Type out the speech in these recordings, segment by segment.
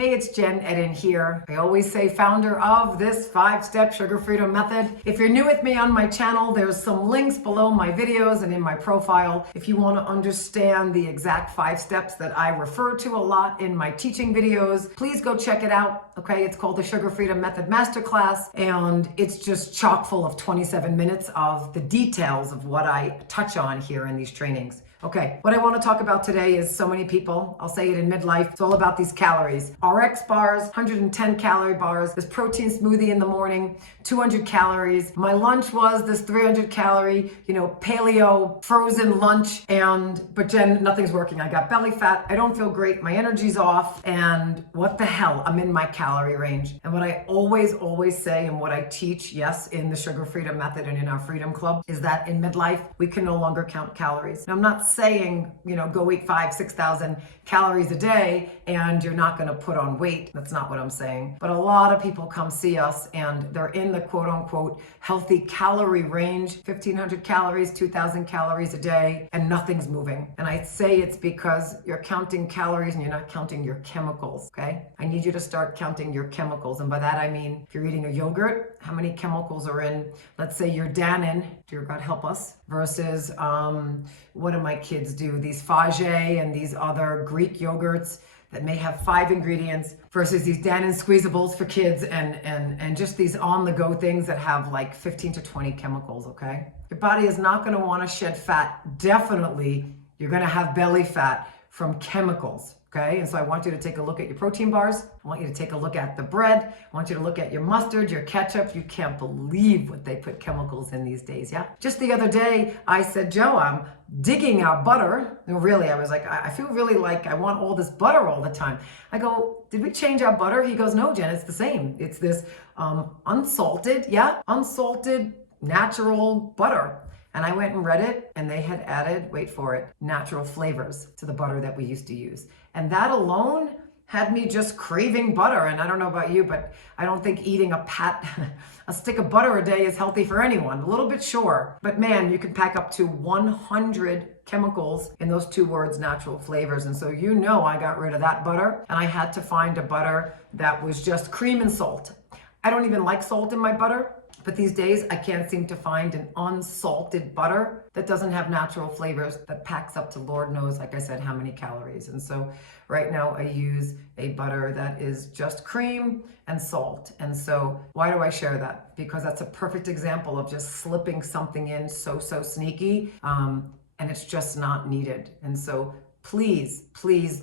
Hey, it's Jen Eden here. I always say founder of this 5-step sugar freedom method. If you're new with me on my channel, there's some links below my videos and in my profile. If you want to understand the exact 5 steps that I refer to a lot in my teaching videos, please go check it out. Okay, it's called the Sugar Freedom Method Masterclass, and it's just chock full of 27 minutes of the details of what I touch on here in these trainings. Okay, what I want to talk about today is so many people, I'll say it in midlife, it's all about these calories. RX bars, 110 calorie bars, this protein smoothie in the morning, 200 calories. My lunch was this 300 calorie, paleo frozen lunch, but Jen, nothing's working. I got belly fat, I don't feel great, my energy's off, and what the hell, I'm in my calorie range. And what I always say, and what I teach, yes, in the Sugar Freedom Method and in our Freedom Club, is that in midlife, we can no longer count calories. Now, I'm not saying, go eat 5,000-6,000 calories a day and you're not going to put on weight. That's not what I'm saying. But a lot of people come see us and they're in the quote unquote healthy calorie range, 1,500 calories, 2,000 calories a day, and nothing's moving. And I say it's because you're counting calories and you're not counting your chemicals, okay? I need you to start counting your chemicals. And by that, I mean, if you're eating a yogurt, how many chemicals are in, let's say your Dannon, dear God help us, versus what do my kids do? These Fage and these other Greek yogurts that may have 5 ingredients versus these Dannon squeezables for kids and just these on-the-go things that have like 15 to 20 chemicals, okay? Your body is not gonna wanna shed fat. Definitely, you're gonna have belly fat from chemicals. Okay, and so I want you to take a look at your protein bars. I want you to take a look at the bread. I want you to look at your mustard, your ketchup. You can't believe what they put chemicals in these days, yeah? Just the other day, I said, Joe, I'm digging out butter. And really, I was like, I feel really like I want all this butter all the time. I go, did we change our butter? He goes, no, Jen, it's the same. It's this unsalted, natural butter. And I went and read it, and they had added, wait for it, natural flavors to the butter that we used to use. And that alone had me just craving butter. And I don't know about you, but I don't think eating a stick of butter a day is healthy for anyone. A little bit sure, but man, you can pack up to 100 chemicals in those 2 words, natural flavors. And so I got rid of that butter, and I had to find a butter that was just cream and salt. I don't even like salt in my butter. But these days, I can't seem to find an unsalted butter that doesn't have natural flavors, that packs up to Lord knows, like I said, how many calories. And so right now I use a butter that is just cream and salt. And so why do I share that? Because that's a perfect example of just slipping something in so sneaky, and it's just not needed. And so please,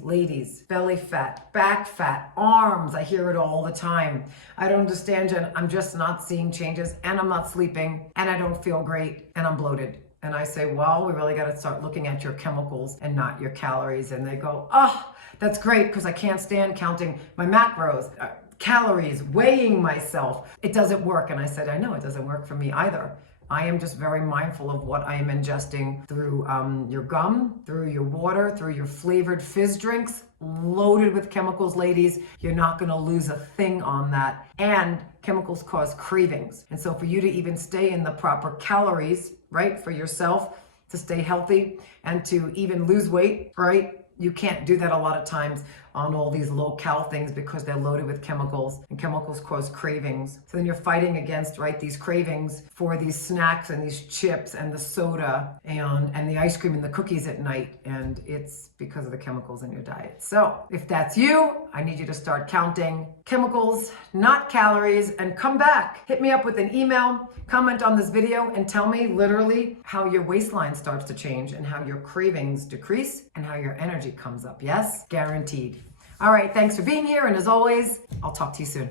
ladies, belly fat, back fat, arms, I hear it all the time. I don't understand, Jen, I'm just not seeing changes, and I'm not sleeping, and I don't feel great, and I'm bloated. And I say, well, we really got to start looking at your chemicals and not your calories. And they go, oh, that's great, because I can't stand counting my macros, calories, weighing myself. It doesn't work. And I said, I know it doesn't work for me either. I am just very mindful of what I am ingesting through your gum, through your water, through your flavored fizz drinks, loaded with chemicals, ladies. You're not going to lose a thing on that. And chemicals cause cravings. And so for you to even stay in the proper calories, right, for yourself, to stay healthy and to even lose weight, right, you can't do that a lot of times on all these low-cal things because they're loaded with chemicals, and chemicals cause cravings. So then you're fighting against, right, these cravings for these snacks and these chips and the soda and the ice cream and the cookies at night, and it's because of the chemicals in your diet. So if that's you, I need you to start counting chemicals, not calories, and come back. Hit me up with an email, comment on this video, and tell me literally how your waistline starts to change and how your cravings decrease and how your energy comes up. Yes, guaranteed. All right, thanks for being here, and as always, I'll talk to you soon.